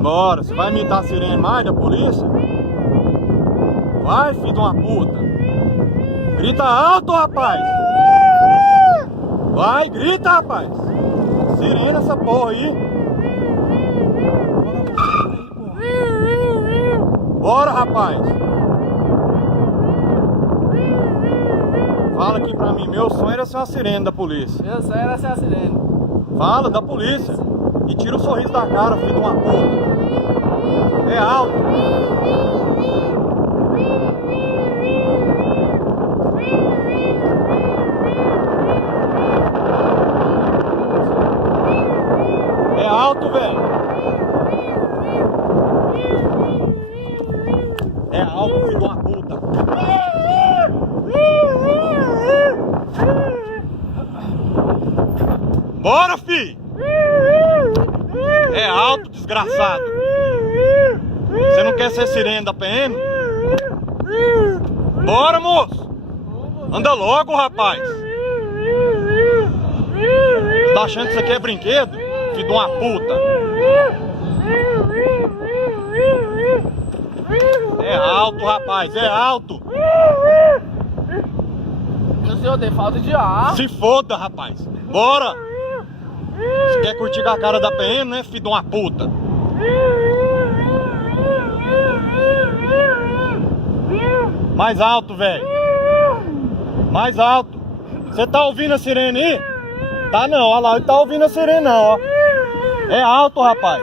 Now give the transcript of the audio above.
Bora, você vai imitar a sirene mais da polícia? Vai, filho de uma puta. Grita alto, rapaz. Vai, grita, rapaz. Sirene essa porra aí. Bora, rapaz. Fala aqui pra mim, meu sonho era ser uma sirene da polícia. Meu sonho era ser a sirene. Fala, da polícia. E tira o sorriso da cara, filho de uma puta. É alto. É alto, velho. É alto, filho de uma puta. Bora, fi! É alto, desgraçado. Você não quer ser sirene da PM? Bora, moço! Anda logo, rapaz! Tá achando que isso aqui é brinquedo? Filho de uma puta! É alto, rapaz, é alto! O senhor tem falta de ar. Se foda, rapaz! Bora! Você quer curtir com a cara da PM, né, filho de uma puta? Mais alto, velho! Mais alto! Você tá ouvindo a sirene aí? Tá não, olha lá, ele tá ouvindo a sirene não, ó. É alto, rapaz!